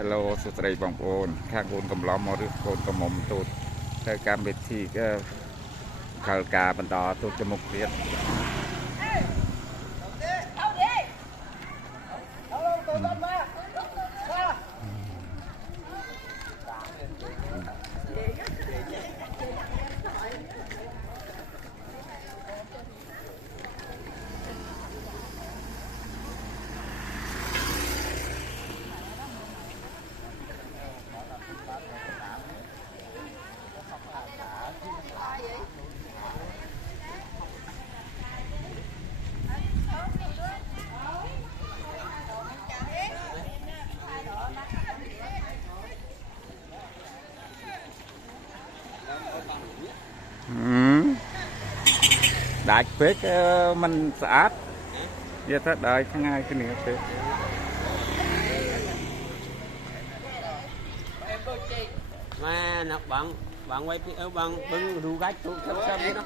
Hello สุดใจบางโอนข้างโอนกำล้อมมอรึโอนกำมมตูดแต่การเบ็ดที่ก็ขากาบรรดาตูดจมูกเรียดđại phết mình sạch giờ tới đợi ngay cái này phết mà nó bạn quay ở bằng bưng đu gái tụ thấp thấp nó